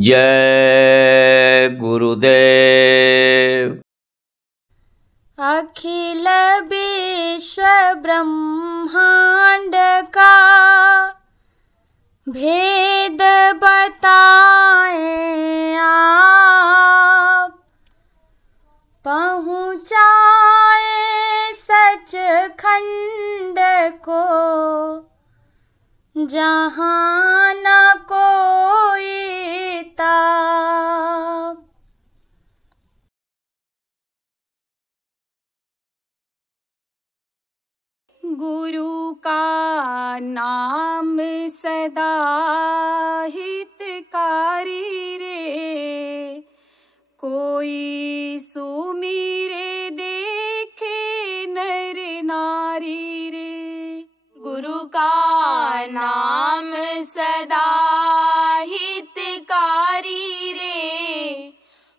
जय गुरुदेव। अखिल विश्व ब्रह्मांड का भेद बताएं आप, पहुँचाएं सचखंड को जहाँ न कोई ताप। गुरु का नाम सदा हितकारी रे, कोई सुमिरे देखे नर नारी रे। गुरु का नाम सदा हितकारी रे,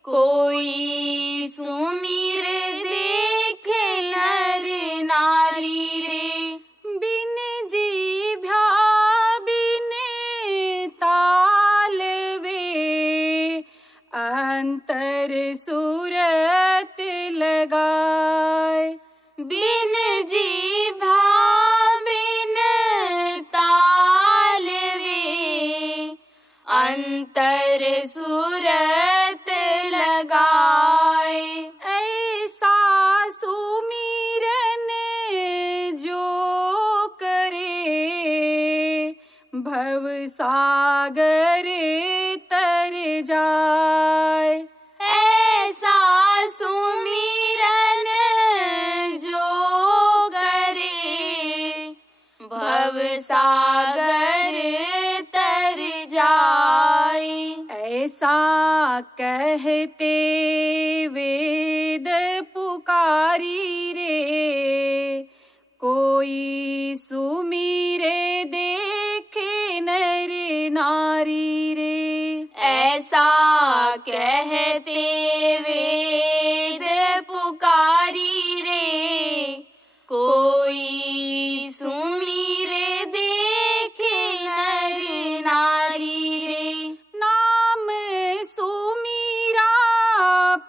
कोई सुमिर देखे नर नारी रे। बिन जीभ्या बिन ताल वे, अंतर सूरत लगाए। बिन जीभा बिन ताल वे, अंतर सूरत लगाए। ऐसा सुमिरन जो करे, भव सागर तर जाए। ऐसा सुमिरन जो करे, भव सागर तर जाए। ऐसा कहते वेद पुकारी रे, कोई सुमिरे देखे नर नारी रे। ऐसा कहते वेद पुकारी रे, कोई सुमिरे देखे नर नारी रे। नाम सुमीरा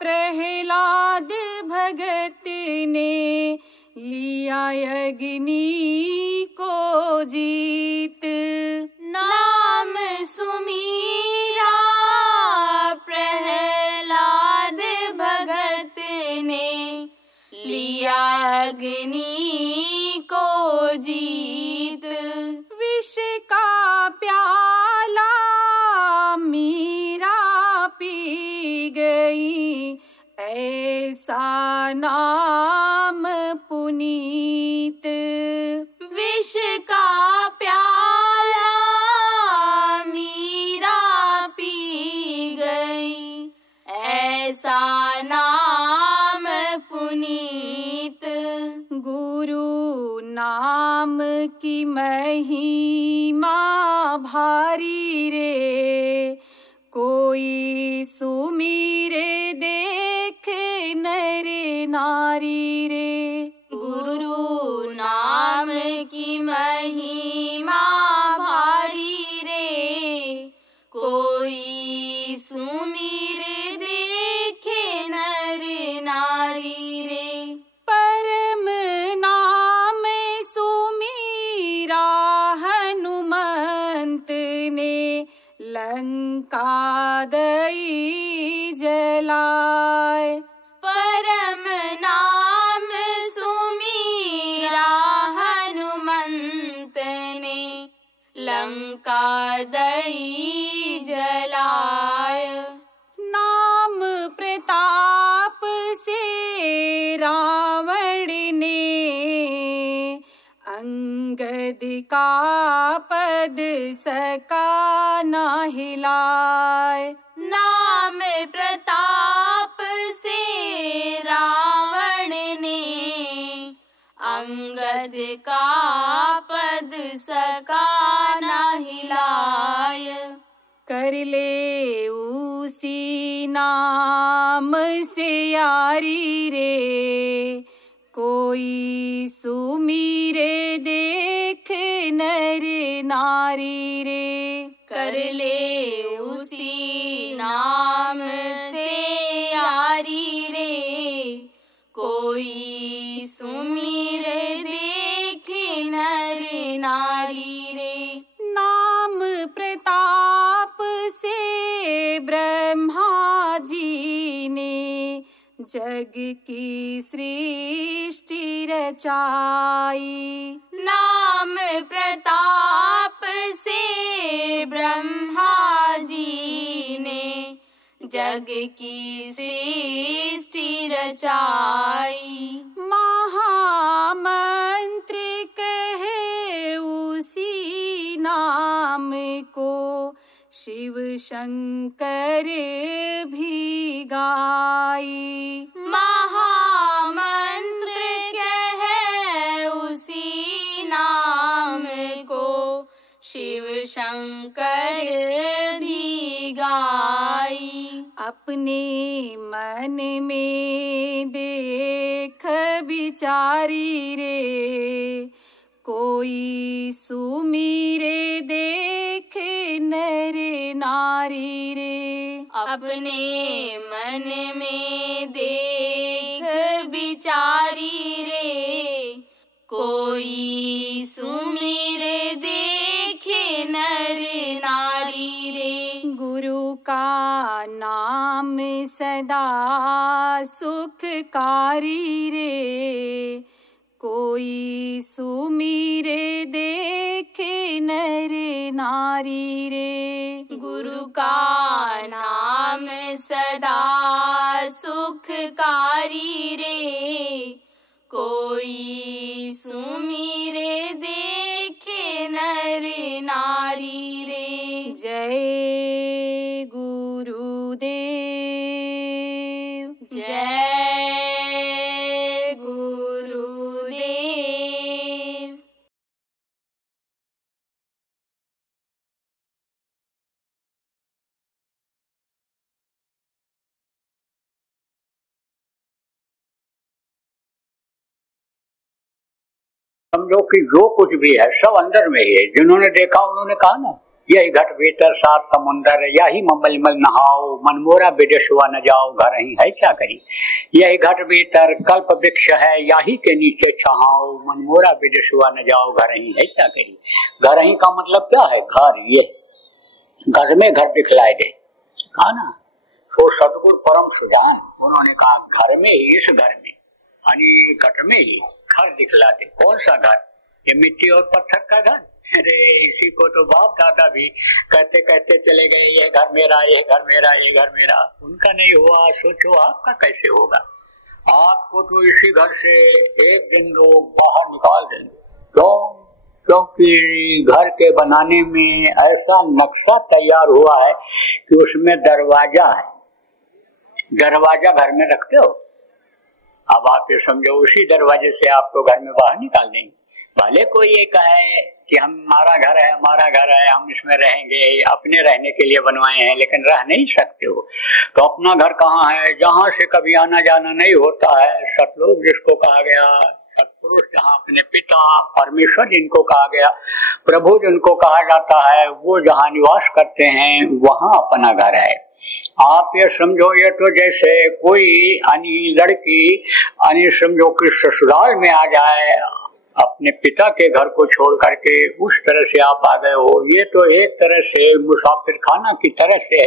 प्रहलाद भगत ने, लिया अग्नि को जीत। नाम सुमीरा प्रहलाद भगत ने, लिया अग्नि को जीत। विष का प्याला मीरा पी गई, ऐसा नाम पुनीत। विष का प्याला मीरा पी गई, ऐसा नाम पुनीत। गुरु नाम की महिमा भारी रे, कोई सुमिरे देखे नर नारी रे। गुरु नाम की महिमा भारी रे, कोई सुमिर देखे नर नारी रे। परम नाम सुमीरा हनुमंत ने, लंका दई जलाए। परम नाम सुमीरा हनुमंत ने, लंका दई जलाय। नाम प्रताप से रावण ने, अंगद का पद सका न हिलाए। नाम प्रताप से रावण ने, अंगद का पद सका न हिलाय। कर ले उसी नाम से यारी रे, कोई सुमिरे देख नारी रे। कर ले उसी नाम से यारी रे, कोई सुमिर देखे नर नारी रे। नाम प्रताप से ब्रह्मा जी ने जग की सृष्टि रचाई। नाम प्रताप से ब्रह्मा जी ने जग की सृष्टि रचाई। महामंत्र कहे उसी नाम को, शिव शंकर भी गाई। महामंत्र कहे उसी नाम को, शिव शंकर भी गाई। अपने मन में देख विचारी रे, कोई सुमिरे देखे नर नारी रे। अपने मन में देख विचारी रे, कोई सुमिरे देखे नर नारी रे। गुरु का नाम सदा सुखकारी रे, कोई सुमिरे देखे नर नारी रे। गुरु का नाम सदा सुखकारी रे, कोई सुमिरे देखे नर नारी रे। जय गुरुदेव। जय गुरुदेव। समझो कि जो कुछ भी है सब अंदर में ही है। जिन्होंने देखा उन्होंने कहा ना, यही घट भीतर सात समुंदर, यही मलमल नहाओ, मनमोरा विदेशवा न जाओ, घर ही है क्या करी। यही घट भीतर कल्प वृक्ष है, यही के नीचे छहाओ, मनमोरा विदेशवा न जाओ, घर ही है क्या करी। घर ही का मतलब क्या है? घर, ये घर में घर दिखलाए दे, कहा ना। तो सदगुरु परम सुजान उन्होंने कहा घर में ही, इस घर में यानी घट में ही घर दिखला दे। कौन सा घर? ये मिट्टी और पत्थर का घर? अरे इसी को तो बाप दादा भी कहते कहते चले गए, ये घर मेरा, ये घर मेरा, ये घर मेरा। उनका नहीं हुआ, सोचो आपका कैसे होगा। आपको तो इसी घर से एक दिन लोग बाहर निकाल देंगे। क्यों? क्योंकि घर के बनाने में ऐसा नक्शा तैयार हुआ है कि उसमें दरवाजा है। दरवाजा घर में रखते हो, अब आप ये समझो उसी दरवाजे से आपको घर में बाहर निकाल देंगे। भले कोई ये कहे कि हमारा घर है, हमारा घर है, हम इसमें रहेंगे, अपने रहने के लिए बनवाए हैं, लेकिन रह नहीं सकते हो। तो अपना घर कहाँ है? जहाँ से कभी आना जाना नहीं होता है। सतलोक जिसको कहा गया, सत्पुरुष जहाँ अपने पिता परमेश्वर जिनको कहा गया, प्रभु जिनको कहा जाता है, वो जहाँ निवास करते हैं वहाँ अपना घर है। आप ये समझो, ये तो जैसे कोई यानी लड़की यानी समझो कि ससुराल में आ जाए अपने पिता के घर को छोड़ करके, उस तरह से आप आ गए हो। ये तो एक तरह से मुसाफिर खाना की तरह से,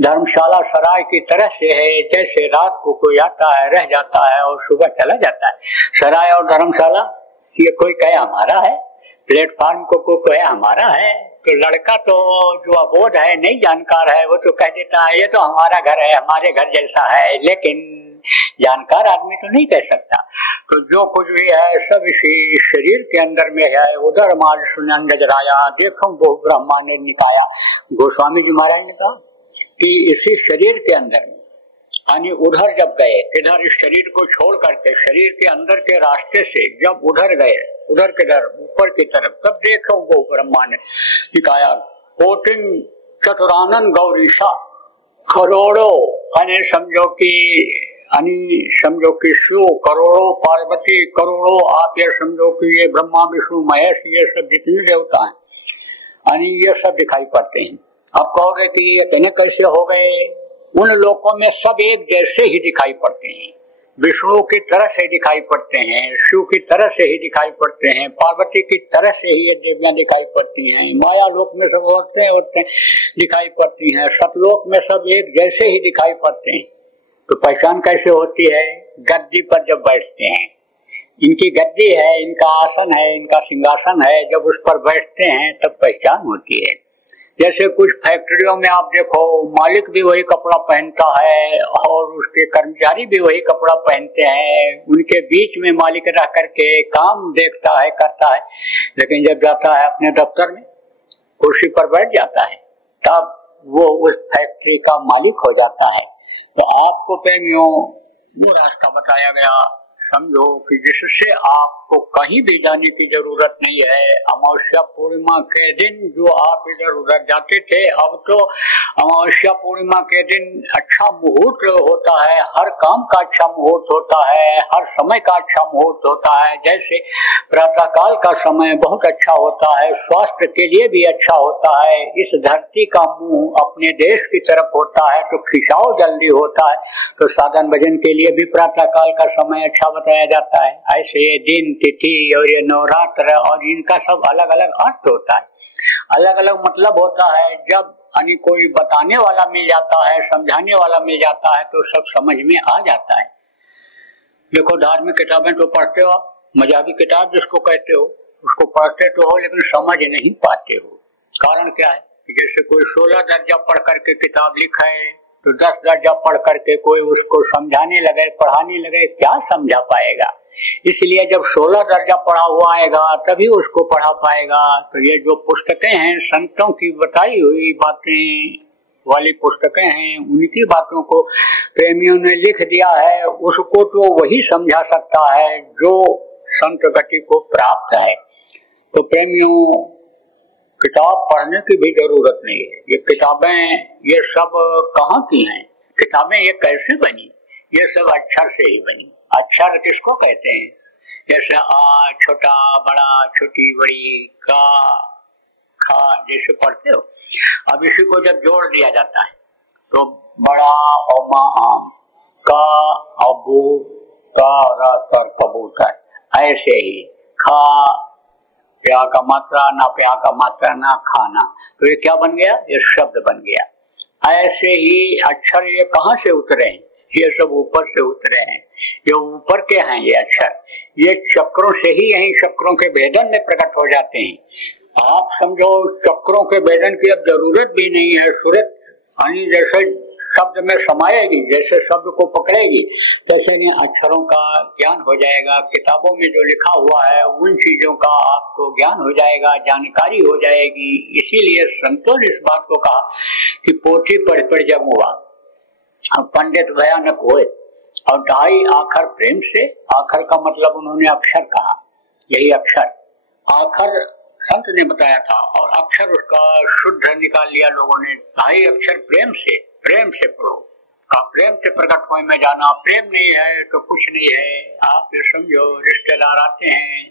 धर्मशाला सराय की तरह से है। जैसे रात को कोई आता है, रह जाता है और सुबह चला जाता है। सराय और धर्मशाला ये कोई कहे हमारा है, प्लेटफार्म को कोई कहे हमारा है। तो लड़का तो जो अबोध है, नहीं जानकार है, वो तो कह देता है ये तो हमारा घर है, हमारे घर जैसा है। लेकिन जानकार आदमी तो नहीं कह सकता। तो जो कुछ भी है सब इसी शरीर के अंदर में है। उधर माल सुनन गजराया, देखो वो ब्रह्मा ने निकाया। गोस्वामी जी महाराज ने कहा कि इसी शरीर के अंदर में यानी उधर जब गए, इधर इस शरीर को छोड़ करके शरीर के अंदर के रास्ते से जब उधर गए, उधर के दर ऊपर की तरफ, तब देखो वो ब्रह्मा ने दिखाया कोटिन चतुरानन गौरीशा, करोड़ों यानी समझो कि शिव, करोड़ों पार्वती, करोड़ों आप ये समझो कि ये ब्रह्मा विष्णु महेश, ये सब जितने देवता हैं यानी ये सब दिखाई पड़ते हैं। आप कहोगे कि ये इतने कैसे हो गए? उन लोकों में सब एक जैसे ही दिखाई पड़ते हैं, विष्णु की तरह से दिखाई पड़ते हैं, शिव की तरह से ही दिखाई पड़ते हैं, पार्वती की तरह से ही ये देवियां दिखाई पड़ती हैं, माया लोक में सब औरतें दिखाई पड़ती हैं, सतलोक में सब एक जैसे ही दिखाई पड़ते हैं। तो पहचान कैसे होती है? गद्दी पर जब बैठते हैं, इनकी गद्दी है, इनका आसन है, इनका सिंहासन है, जब उस पर बैठते हैं तब पहचान होती है। जैसे कुछ फैक्ट्रियों में आप देखो, मालिक भी वही कपड़ा पहनता है और उसके कर्मचारी भी वही कपड़ा पहनते हैं, उनके बीच में मालिक रह करके काम देखता है, करता है, लेकिन जब जाता है अपने दफ्तर में, कुर्सी पर बैठ जाता है, तब वो उस फैक्ट्री का मालिक हो जाता है। तो आपको प्रेमियों वो रास्ता बताया गया, समझो कि जिससे आपको कहीं भी जाने की जरूरत नहीं है। अमावस्या पूर्णिमा के दिन जो आप इधर उधर जाते थे, अब तो अमावस्या पूर्णिमा के दिन अच्छा मुहूर्त होता है, हर काम का अच्छा मुहूर्त होता है, हर समय का अच्छा मुहूर्त होता है। जैसे प्रातः काल का समय बहुत अच्छा होता है, स्वास्थ्य के लिए भी अच्छा होता है, इस धरती का मुंह अपने देश की तरफ होता है तो खिंचाव जल्दी होता है, तो साधन भजन के लिए भी प्रातः काल का समय अच्छा बताया जाता है। ऐसे ये दिन तिथि और ये नवरात्र और इनका सब अलग अलग अर्थ होता है, अलग अलग मतलब होता है। जब यानी कोई बताने वाला मिल जाता है, समझाने वाला मिल जाता है तो सब समझ में आ जाता है। देखो धार्मिक किताबें तो पढ़ते हो आप, मजाबी किताब जिसको कहते हो उसको पढ़ते तो हो लेकिन समझ नहीं पाते हो। कारण क्या है? जैसे कोई 16 दर्जा पढ़ करके किताब लिखा है तो 10 दर्जा पढ़ करके कोई उसको समझाने लगे, पढ़ाने लगे, क्या समझा पाएगा? इसलिए जब 16 दर्जा पढ़ा हुआ आएगा तभी उसको पढ़ा पाएगा। तो ये जो पुस्तकें हैं, संतों की बताई हुई बातें वाली पुस्तकें हैं, उनकी बातों को प्रेमियों ने लिख दिया है, उसको तो वही समझा सकता है जो संत गति को प्राप्त है। तो प्रेमियों किताब पढ़ने की भी जरूरत नहीं है। ये किताबें ये सब कहाँ की हैं? किताबें ये कैसे बनी? ये सब अक्षर से ही बनी। अक्षर किसको कहते हैं? जैसे आ, छोटा, बड़ा, छोटी, बड़ी, का, खा जैसे पढ़ते हो। अब इसी को जब जोड़ दिया जाता है तो बड़ा ओमा आम, का अबू, का रातर कबूतर, ऐसे ही खा प्या का मात्रा ना, प्या का मात्रा ना, खाना। तो ये क्या बन गया? ये शब्द बन गया। ऐसे ही अक्षर ये कहाँ से उतरे हैं? ये सब ऊपर से उतरे हैं। ये ऊपर के हैं ये अक्षर, ये चक्रों से ही यही चक्रों के भेदन में प्रकट हो जाते हैं। आप समझो चक्रों के भेदन की अब जरूरत भी नहीं है। सूरत यानी जैसे शब्द में समाएगी, जैसे शब्द को पकड़ेगी तैसे अक्षरों का ज्ञान हो जाएगा। किताबों में जो लिखा हुआ है उन चीजों का आपको ज्ञान हो जाएगा, जानकारी हो जाएगी। इसीलिए संतों ने इस बात को कहा कि पोथी पढ़ पढ़ जग हुआ, अब पंडित भयानक हुए, और ढाई आखर प्रेम से। आखर का मतलब उन्होंने अक्षर कहा, यही अक्षर आखर संत ने बताया था, और अक्षर उसका शुद्ध निकाल लिया लोगों ने। ढाई अक्षर प्रेम से पढ़ो का, प्रेम से प्रकट होए में जाना। प्रेम नहीं है तो कुछ नहीं है। आप ये समझो, रिश्तेदार आते हैं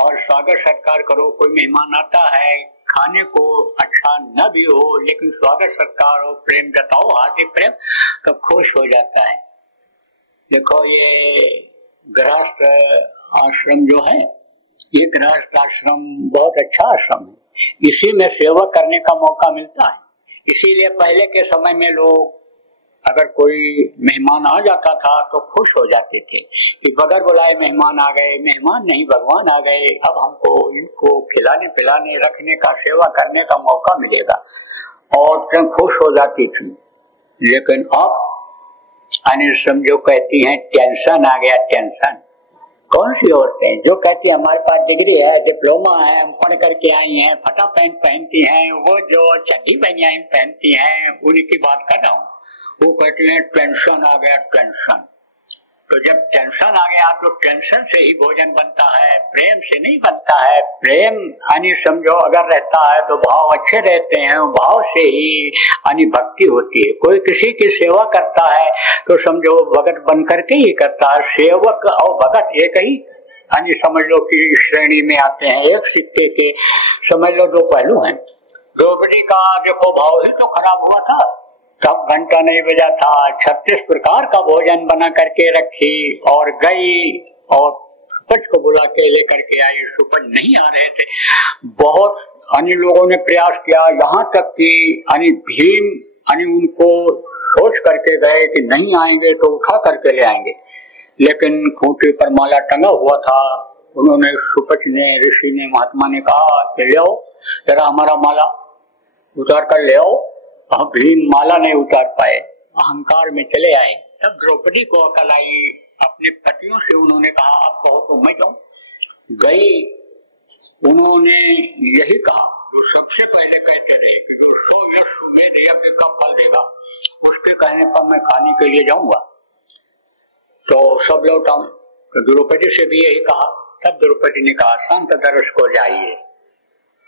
और स्वागत सत्कार करो, कोई मेहमान आता है, खाने को अच्छा न भी हो लेकिन स्वागत सत्कार हो, प्रेम जताओ, हार्दिक प्रेम, तो खुश हो जाता है। देखो ये गृहस्थ आश्रम जो है, ये गृहस्थ आश्रम बहुत अच्छा आश्रम है, इसी में सेवा करने का मौका मिलता है। इसीलिए पहले के समय में लोग अगर कोई मेहमान आ जाता था तो खुश हो जाते थे कि बगैर बुलाए मेहमान आ गए, मेहमान नहीं भगवान आ गए, अब हमको इनको खिलाने पिलाने रखने का, सेवा करने का मौका मिलेगा, और खुश हो जाती थी। लेकिन अब समझो कहती हैं टेंशन आ गया, टेंशन। कौन सी औरतें जो कहती है हमारे पास डिग्री है, डिप्लोमा है, हम पढ़ करके आई हैं, फटा पैंट पहनती हैं, वो जो चड्डी बनियान पहनती हैं, उनकी बात कर रहा हूँ। वो कहती हैं टेंशन आ गया, टेंशन। तो जब टेंशन आ गया तो टेंशन से ही भोजन बनता है, प्रेम से नहीं बनता है। प्रेम यानी समझो अगर रहता है तो भाव अच्छे रहते हैं, भाव से ही यानी भक्ति होती है। कोई किसी की सेवा करता है तो समझो भगत बन करके ही करता है। सेवक और भगत एक ही यानी समझ लो कि श्रेणी में आते हैं, एक सिक्के के समझ लो दो पहलू हैं। द्रौपदी का देखो भाव ही तो खराब हुआ था, तब घंटा नहीं बजा था। 36 प्रकार का भोजन बना करके रखी और गई और सुपज को बुला के लेकर के आई। सुपज नहीं आ रहे थे, बहुत अन्य लोगों ने प्रयास किया, यहाँ तक कि भीम उनको सोच करके गए कि नहीं आएंगे तो उठा करके ले आएंगे, लेकिन खूंटे पर माला टंगा हुआ था। उन्होंने सुपच ने, ऋषि ने, महात्मा ने कहा कि ले आओ जरा हमारा माला उतार कर ले आओ। भीम माला नहीं उतार पाए, अहंकार में चले आए। तब द्रौपदी को अकल आई, अपने पतियों से उन्होंने कहा आप कहो तो मैं जाऊं। गई, उन्होंने यही कहा जो सबसे पहले कहते थे कि जो 100 अश्वमेध यज्ञ का फल देगा उसके कहने पर मैं खाने के लिए जाऊंगा। तो सब लौट आऊं। तो द्रौपदी से भी यही कहा। तब द्रौपदी ने कहा संत दर्श को जाइए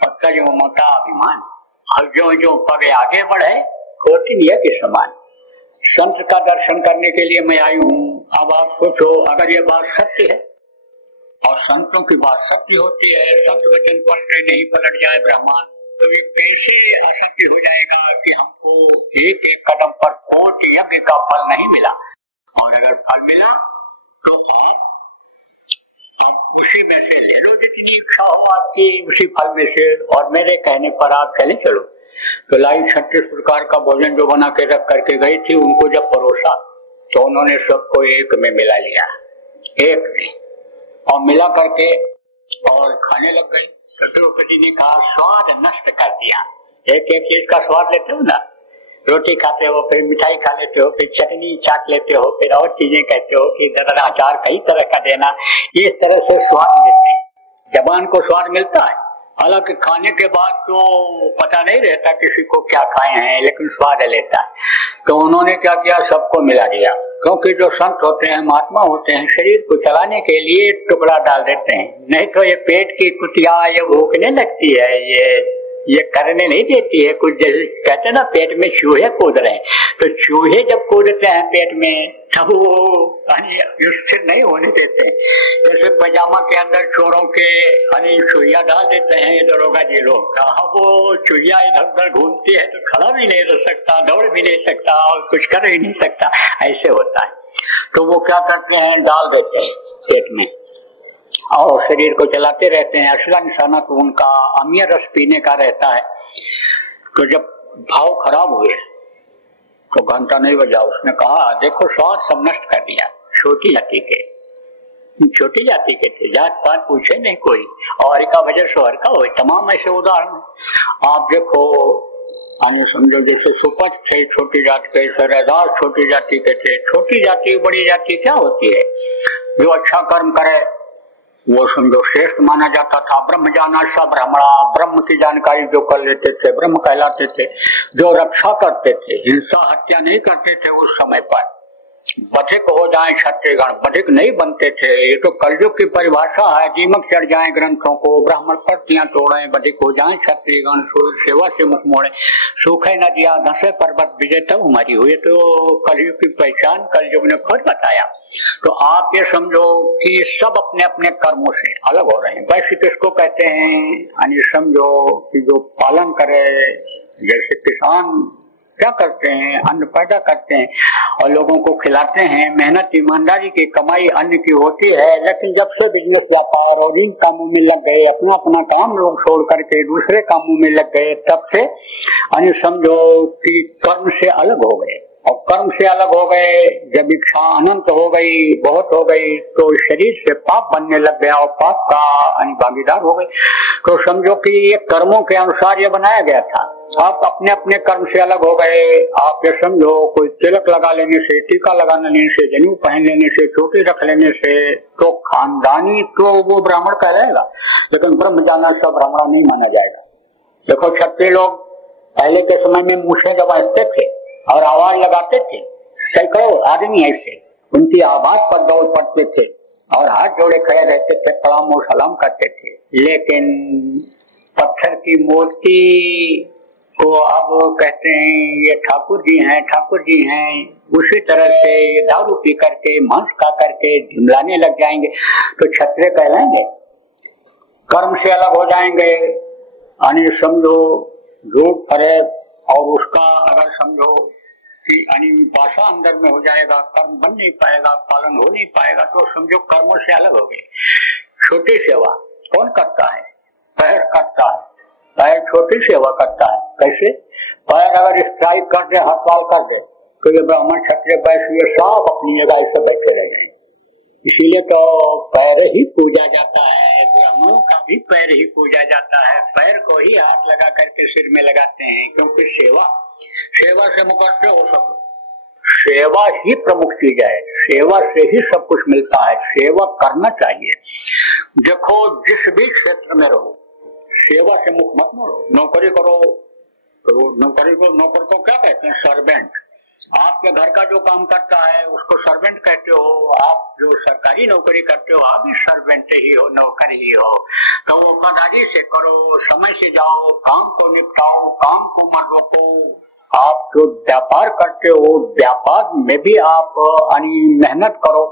और तजो मोटा अभिमान, और जो जो पग आगे बढ़े कोटि यज्ञ समान। संत का दर्शन करने के लिए मैं आई हूँ। अब आप सोचो, अगर ये बात सत्य है और संतों की बात सत्य होती है, संत वचन पलटे नहीं पलट जाए ब्रह्मांड, तो ये कैसे असत्य हो जाएगा कि हमको एक एक कदम पर कोटि यज्ञ का फल नहीं मिला। और अगर फल मिला तो आप उसी में से ले लो जितनी इच्छा हो आपकी, उसी फल में से, और मेरे कहने पर आप चले चलो। तो लाई 36 प्रकार का भोजन जो बना के रख करके गई थी, उनको जब परोसा तो उन्होंने सबको एक में मिला लिया, एक में, और मिला करके और खाने लग गई। तो द्रौपदी ने कहा स्वाद नष्ट कर दिया। एक एक चीज का स्वाद लेते हो ना, रोटी खाते हो, फिर मिठाई खा लेते हो, फिर चटनी चाट लेते हो, फिर और चीजें कहते हो कि दादा अचार कई तरह का देना, इस तरह से स्वाद देते हैं। जबान को स्वाद मिलता है, हालांकि खाने के बाद तो पता नहीं रहता किसी को क्या खाए हैं, लेकिन स्वाद लेता है। तो उन्होंने क्या किया, सबको मिला दिया। क्योंकि जो संत होते हैं, महात्मा होते हैं, शरीर को चलाने के लिए टुकड़ा डाल देते हैं, नहीं तो ये पेट की कुतिया ये भूखने लगती है, ये करने नहीं देती है कुछ। जैसे कहते हैं ना पेट में चूहे कूद रहे हैं, तो चूहे जब कूदते हैं पेट में तब वो स्थिर नहीं होने देते। जैसे पजामा के अंदर चोरों के चुहिया डाल देते हैं ये दरोगा जी लोग, वो चुहिया इधर उधर घूमती है तो खड़ा भी नहीं रह सकता, दौड़ भी नहीं सकता और कुछ कर ही नहीं सकता, ऐसे होता है। तो वो क्या करते हैं, डाल देते हैं पेट में और शरीर को चलाते रहते हैं। असला निशाना तो उनका अमीय रस पीने का रहता है। तो जब भाव खराब हुए तो घंटा नहीं बजा। उसने कहा देखो स्वाद सब नष्ट कर दिया। छोटी जाति के थे, जात पात पूछे नहीं कोई, और का वजह सोहर का हो, तमाम ऐसे उदाहरण आप देखो। समझो जैसे सुपच थे छोटी जाति के, सरदार छोटी जाति के थे। छोटी जाति बड़ी जाति क्या होती है, जो अच्छा कर्म करे वो समझो श्रेष्ठ माना जाता था। ब्रह्म जाना सा ब्राह्मणा, ब्रह्म की जानकारी जो कर लेते थे ब्रह्म कहलाते थे। जो रक्षा करते थे, हिंसा हत्या नहीं करते थे उस समय पर, बधिक हो जाए क्षत्रियगण, बधिक नहीं बनते थे। ये तो कलयुग की परिभाषा है। दीमक चढ़ जाए ग्रंथों को, ब्राह्मण प्रतियां तोड़े, बधिक हो जाए क्षत्रियगण, सेवा से मुख मोड़े, सूखे नदियां धसे पर्वत विजय तब हमारी हुई। तो कलयुग की पहचान कलयुग ने खुद बताया। तो आप ये समझो कि सब अपने अपने कर्मों से अलग हो रहे हैं। वैसे किसको कहते हैं, समझो कि जो पालन करे, जैसे किसान क्या करते हैं, अन्न पैदा करते हैं और लोगों को खिलाते हैं। मेहनत ईमानदारी की कमाई अन्न की होती है। लेकिन जब से बिजनेस व्यापार और इन कामों में लग गए, अपना अपना काम लोग छोड़ करके दूसरे कामों में लग गए, तब से समझो कि कर्म से अलग हो गए। और कर्म से अलग हो गए, जब इच्छा अनंत हो गई, बहुत हो गई, तो शरीर से पाप बनने लग गया और पाप का भागीदार हो गए। तो समझो कि ये कर्मों के अनुसार ये बनाया गया था। आप अपने अपने कर्म से अलग हो गए। आप ये समझो कोई तिलक लगा लेने से, टीका लगा लेने से, जनेऊ पहन लेने से, चोटी रख लेने से तो खानदानी तो वो ब्राह्मण कहलाएगा, लेकिन ब्रह्म जाना सब ब्राह्मण नहीं माना जाएगा। देखो क्षत्रिय लोग पहले के समय में मूछें दबाते थे और आवाज लगाते थे। सैकड़ों आदमी ऐसे उनकी आवाज पर दौड़ पड़ते थे और हाथ जोड़े खड़े रहते थे, प्रणाम और सलाम करते थे। लेकिन पत्थर की मूर्ति को अब कहते हैं ये ठाकुर जी हैं, ठाकुर जी हैं। उसी तरह से ये दारू पी करके, मांस खा करके ढिमलाने लग जाएंगे तो क्षत्रिय कहलाएंगे, कर्म से अलग हो जाएंगे। समझो झूठ फरे और उसका अगर समझो कि भाषा अंदर में हो जाएगा, कर्म बन नहीं पाएगा, पालन हो नहीं पाएगा, तो समझो कर्मों से अलग हो गए। छोटी सेवा कौन करता है? पैर करता है। पैर छोटी सेवा करता है। कैसे? पैर अगर स्ट्राइक कर दे, हड़ताल कर दे, तो ये ब्राह्मण क्षत्रिय वैश्य सब अपनी जगह ऐसे बैठे रह जाएंगे। इसीलिए तो पैर ही पूजा जाता है, ब्राह्मणों का भी पैर ही पूजा जाता है। पैर को ही हाथ लगा करके सिर में लगाते हैं, क्योंकि सेवा से मुकरते हो सब। सेवा ही प्रमुख चीज है, सेवा से ही सब कुछ मिलता है। सेवा करना चाहिए। देखो, जिस भी क्षेत्र में रहो, सेवा से मुख मत मोड़ो। नौकरी करो तो नौकर को क्या कहते हैं? सर्वेंट। आपके घर का जो काम करता है उसको सर्वेंट कहते हो। आप जो सरकारी नौकरी करते हो आप भी सर्वेंट ही हो, नौकर ही हो। तो वफादारी से करो, समय से जाओ, काम को निपटाओ, काम को मत रोको। आप जो व्यापार करते हो, व्यापार में भी आप मेहनत करो,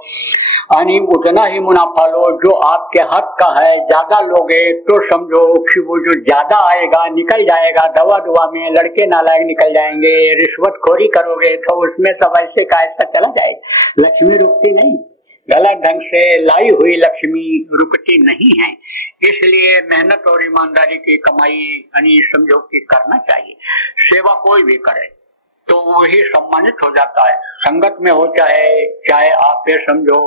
उतना ही मुनाफा लो जो आपके हक का है। ज्यादा लोगे तो समझो कि वो जो ज्यादा आएगा निकल जाएगा, दवा में लड़के नालायक निकल जाएंगे। रिश्वतखोरी करोगे तो उसमें सब ऐसे का ऐसा चला जाएगा। लक्ष्मी रुकती नहीं, गलत ढंग से लाई हुई लक्ष्मी रुकती नहीं है। इसलिए मेहनत और ईमानदारी की कमाई समझो कि करना चाहिए। सेवा कोई भी करे तो वही सम्मानित हो जाता है। संगत में हो चाहे आप ये समझो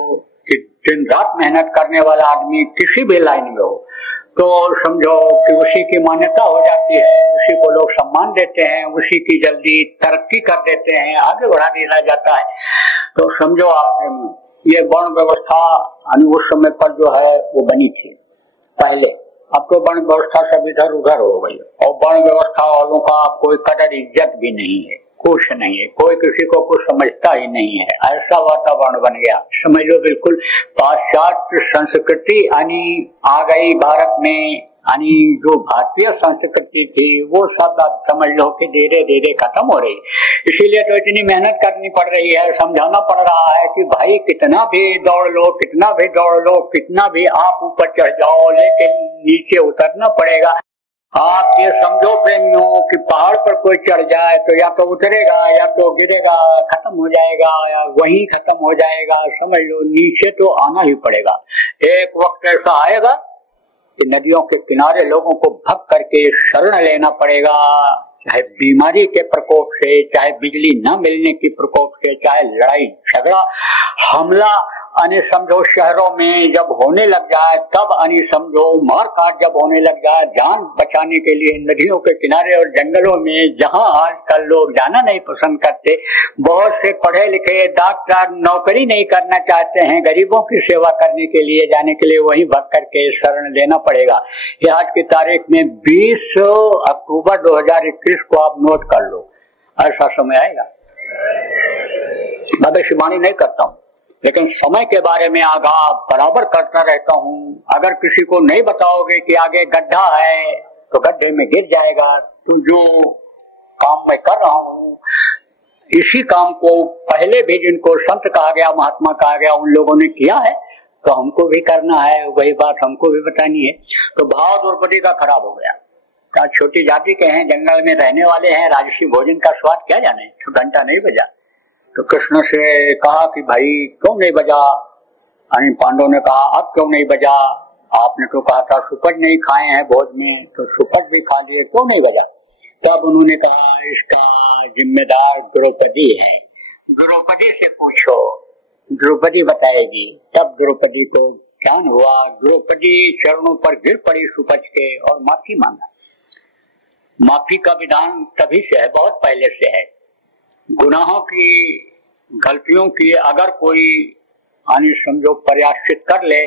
कि दिन रात मेहनत करने वाला आदमी किसी भी लाइन में हो, तो समझो कि उसी की मान्यता हो जाती है, उसी को लोग सम्मान देते हैं, उसी की जल्दी तरक्की कर देते हैं, आगे बढ़ा दिया जाता है। तो समझो आप ये वर्ण व्यवस्था उस समय पर जो है वो बनी थी पहले। अब तो वर्ण व्यवस्था सब इधर उधर हो गई और वर्ण व्यवस्था वालों का कोई कदर इज्जत भी नहीं है, कुछ नहीं है, कोई किसी को कुछ समझता ही नहीं है। ऐसा वातावरण बन गया, समझ लो बिल्कुल पाश्चात्य संस्कृति आ गई भारत में। जो भारतीय संस्कृति थी वो सब अब समझ लो कि धीरे धीरे खत्म हो रही। इसीलिए तो इतनी मेहनत करनी पड़ रही है, समझाना पड़ रहा है कि भाई कितना भी दौड़ लो, कितना भी आप ऊपर चढ़ जाओ, लेकिन नीचे उतरना पड़ेगा। आप ये समझो प्रेमियों कि पहाड़ पर कोई चढ़ जाए तो या तो उतरेगा या तो गिरेगा, खत्म हो जाएगा या वहीं खत्म हो जाएगा। समझ लो नीचे तो आना ही पड़ेगा। एक वक्त ऐसा आएगा कि नदियों के किनारे लोगों को भग करके शरण लेना पड़ेगा, चाहे बीमारी के प्रकोप से, चाहे बिजली न मिलने की प्रकोप से, चाहे लड़ाई झगड़ा हमला समझो शहरों में जब होने लग जाए, तब समझो मार काट जब होने लग जाए, जान बचाने के लिए नदियों के किनारे और जंगलों में, जहां आजकल लोग जाना नहीं पसंद करते। बहुत से पढ़े लिखे डॉक्टर नौकरी नहीं करना चाहते हैं, गरीबों की सेवा करने के लिए जाने के लिए वहीं भग करके शरण लेना पड़ेगा। ये आज की तारीख में 20 अक्टूबर 2021 को आप नोट कर लो, ऐसा समय आएगा। भविष्यवाणी नहीं करता हूँ, लेकिन समय के बारे में आगाह बराबर करता रहता हूँ। अगर किसी को नहीं बताओगे कि आगे गड्ढा है तो गड्ढे में गिर जाएगा। तो जो काम मैं कर रहा हूँ, इसी काम को पहले भी जिनको संत कहा गया, महात्मा कहा गया, उन लोगों ने किया है, तो हमको भी करना है, वही बात हमको भी बतानी है। तो भाव द्रौपदी का खराब हो गया। क्या छोटी जाति के हैं, जंगल में रहने वाले हैं, राजसी भोजन का स्वाद क्या जाने, तो घंटा नहीं बजा। तो कृष्ण से कहा कि भाई क्यों नहीं बजा? पांडव ने कहा अब क्यों नहीं बजा? आपने तो कहा था सुपट नहीं खाए हैं भोज में, तो सुपट भी खा लिए, क्यों नहीं बजा? तब उन्होंने कहा इसका जिम्मेदार द्रौपदी है, द्रौपदी से पूछो, द्रौपदी बताएगी। तब द्रौपदी को ज्ञान हुआ। द्रौपदी चरणों पर गिर पड़ी सुपच के और माफी मांगा। माफी का विधान तभी से है, बहुत पहले से है। गुनाहों की, गलतियों की अगर कोई समझो प्रयाश्चित कर ले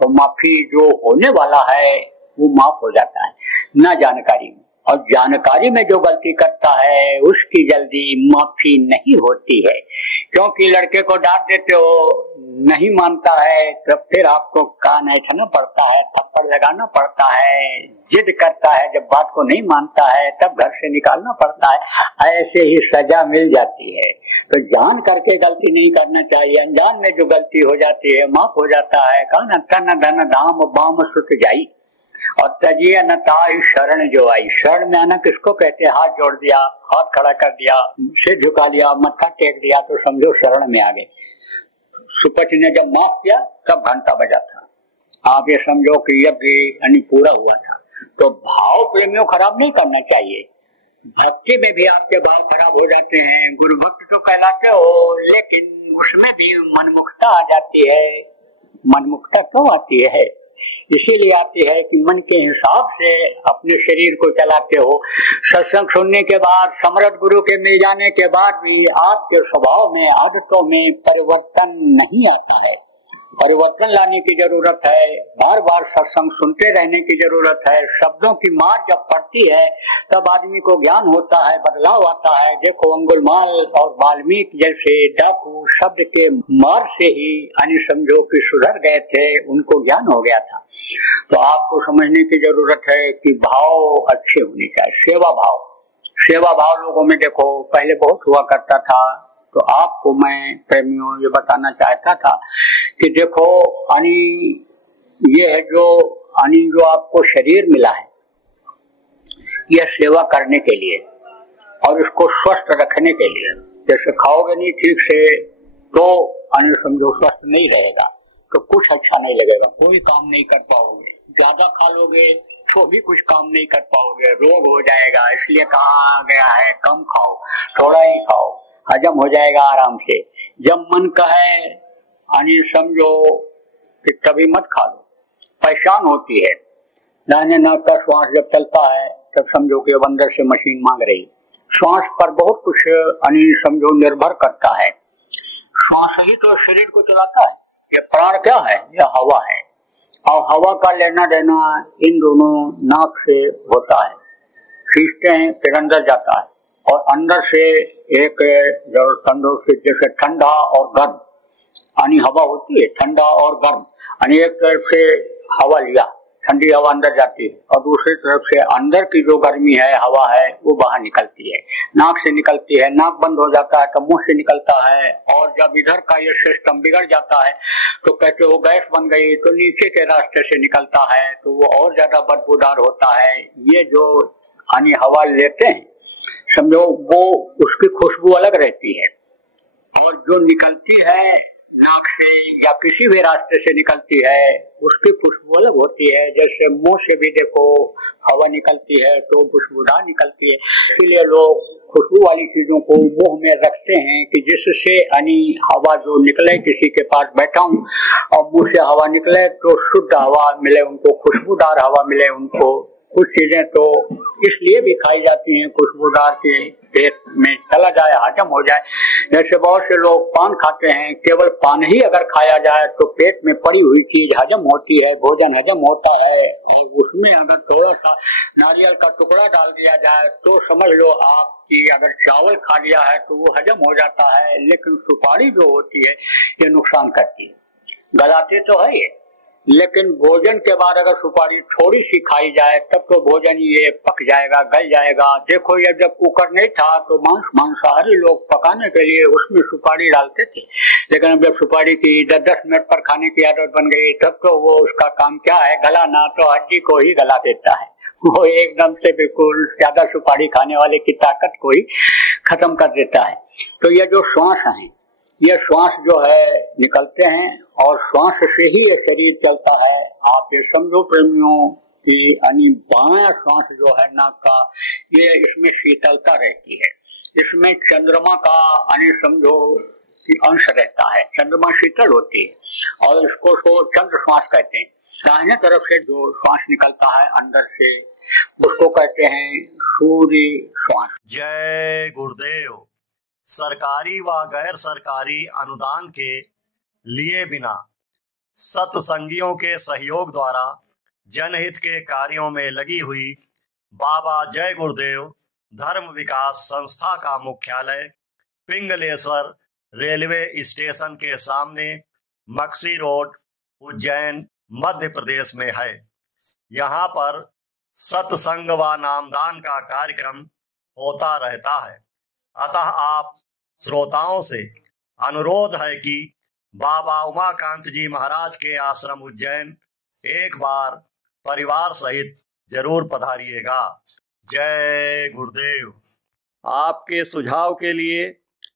तो माफी जो होने वाला है वो माफ हो जाता है, ना जानकारी में। और जानकारी में जो गलती करता है उसकी जल्दी माफी नहीं होती है, क्योंकि लड़के को डांट देते हो, नहीं मानता है, तो फिर आपको कान ऐठाना पड़ता है, थप्पड़ लगाना पड़ता है, जिद करता है, जब बात को नहीं मानता है तब घर से निकालना पड़ता है, ऐसे ही सजा मिल जाती है। तो जान करके गलती नहीं करना चाहिए। अनजान में जो गलती हो जाती है माफ हो जाता है। कहा न तन धन धाम बाम सुत जाई, और तजिए न ताई शरण जो आई। शरण में आना किसको कहते हैं? हाथ जोड़ दिया, हाथ खड़ा कर दिया, सिर झुका लिया, मत्था टेक दिया तो समझो शरण में आ गए। सुपच ने जब माफ किया तब घंटा बजा था। आप ये समझो कि यज्ञ पूरा हुआ था। तो भाव प्रेमियों खराब नहीं करना चाहिए। भक्ति में भी आपके भाव खराब हो जाते हैं, गुरु भक्त तो कहलाते हो, लेकिन उसमें भी मनमुखता आ जाती है। मनमुखता क्यों आती है? इसीलिए आती है कि मन के हिसाब से अपने शरीर को चलाते हो। सत्संग सुनने के बाद, समर्थ गुरु के मिल जाने के बाद भी आपके स्वभाव में, आदतों में परिवर्तन नहीं आता है। परिवर्तन लाने की जरूरत है। बार बार सत्संग सुनते रहने की जरूरत है। शब्दों की मार जब पड़ती है तब आदमी को ज्ञान होता है, बदलाव आता है। देखो अंगुलमाल और वाल्मीकि जैसे डाकू शब्द के मार से ही यानी समझो कि सुधर गए थे, उनको ज्ञान हो गया था। तो आपको समझने की जरूरत है कि भाव अच्छे होने चाहिए। सेवा भाव, सेवा भाव लोगों में देखो पहले बहुत हुआ करता था। तो आपको मैं प्रेमियों ये बताना चाहता था कि देखो ये है जो आपको शरीर मिला है, यह सेवा करने के लिए और इसको स्वस्थ रखने के लिए। जैसे खाओगे नहीं ठीक से तो समझो स्वस्थ नहीं रहेगा, तो कुछ अच्छा नहीं लगेगा, कोई काम नहीं कर पाओगे। ज्यादा खा लोगे तो भी कुछ काम नहीं कर पाओगे, रोग हो जाएगा। इसलिए कहा गया है कम खाओ, थोड़ा ही खाओ, हजम हो जाएगा आराम से। जब मन कहे समझो कि कभी मत खा लो, परेशान होती है। दाहिने नाक का श्वास जब चलता है तब समझो कि अब अंदर से मशीन मांग रही। श्वास पर बहुत कुछ समझो निर्भर करता है। श्वास ही तो शरीर को चलाता है। ये प्राण क्या है? यह हवा है, और हवा का लेना देना इन दोनों नाक से होता है। खींचते हैं फिर अंदर जाता है, और अंदर से एक जैसे ठंडा और गर्म हवा होती है, ठंडा और गर्म। एक तरफ से हवा लिया, ठंडी हवा अंदर जाती है, और दूसरी तरफ से अंदर की जो गर्मी है, हवा है, वो बाहर निकलती है, नाक से निकलती है। नाक बंद हो जाता है तो मुंह से निकलता है, और जब इधर का ये सिस्टम बिगड़ जाता है तो कहते हो गैस बन गई, तो नीचे के रास्ते से निकलता है, तो वो और ज्यादा बदबूदार होता है। ये जो हवा लेते हैं समझो, वो उसकी खुशबू अलग रहती है, और जो निकलती है नाक से या किसी भी रास्ते से निकलती है उसकी खुशबू अलग होती है। जैसे मुंह से भी देखो हवा निकलती है तो खुशबूदार निकलती है। इसलिए लोग खुशबू वाली चीजों को मुंह में रखते हैं कि जिससे हवा जो निकले, किसी के पास बैठा हूँ और मुंह से हवा निकले तो शुद्ध हवा मिले उनको, खुशबूदार हवा मिले उनको। कुछ चीजें तो इसलिए भी खाई जाती हैं खुशबूदार के पेट में चला जाए, हजम हो जाए। जैसे बहुत से लोग पान खाते हैं, केवल पान ही अगर खाया जाए तो पेट में पड़ी हुई चीज हजम होती है, भोजन हजम होता है। और उसमें अगर थोड़ा सा नारियल का टुकड़ा डाल दिया जाए तो समझ लो आप कि अगर चावल खा लिया है तो वो हजम हो जाता है। लेकिन सुपारी जो होती है ये नुकसान करती है, गलाते तो है ये, लेकिन भोजन के बाद अगर सुपारी थोड़ी सी खाई जाए तब तो भोजन ये पक जाएगा, गल जाएगा। देखो ये जब कुकर नहीं था तो मांसाहारी लोग पकाने के लिए उसमें सुपारी डालते थे, लेकिन अब जब सुपारी की 10-10 मिनट पर खाने की आदत बन गई तब तो वो उसका काम क्या है, गलाना, तो हड्डी को ही गला देता है। वो एकदम से बिल्कुल ज्यादा सुपारी खाने वाले की ताकत को ही खत्म कर देता है। तो ये जो श्वास है, ये श्वास जो है निकलते हैं और श्वास से ही ये शरीर चलता है। आप ये समझो प्रेमियों कि बायां श्वास जो है नाक का, ये इसमें शीतलता रहती है, इसमें चंद्रमा का समझो कि अंश रहता है, चंद्रमा शीतल होती है और इसको तो चंद्र श्वास कहते हैं। दाहिने तरफ से जो श्वास निकलता है अंदर से उसको कहते हैं सूर्य श्वास। जय गुरुदेव। सरकारी व गैर सरकारी अनुदान के लिए बिना सत्संगियों के सहयोग द्वारा जनहित के कार्यों में लगी हुई बाबा जय गुरुदेव धर्म विकास संस्था का मुख्यालय पिंगलेश्वर रेलवे स्टेशन के सामने मक्सी रोड, उज्जैन, मध्य प्रदेश में है। यहाँ पर सत्संग व नामदान का कार्यक्रम होता रहता है। अतः आप श्रोताओं से अनुरोध है कि बाबा उमाकांत जी महाराज के आश्रम उज्जैन एक बार परिवार सहित जरूर पधारिएगा। जय गुरुदेव। आपके सुझाव के लिए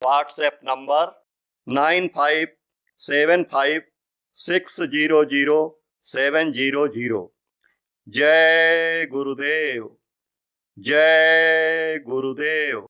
व्हाट्सएप नंबर 9575600700। जय गुरुदेव। जय गुरुदेव।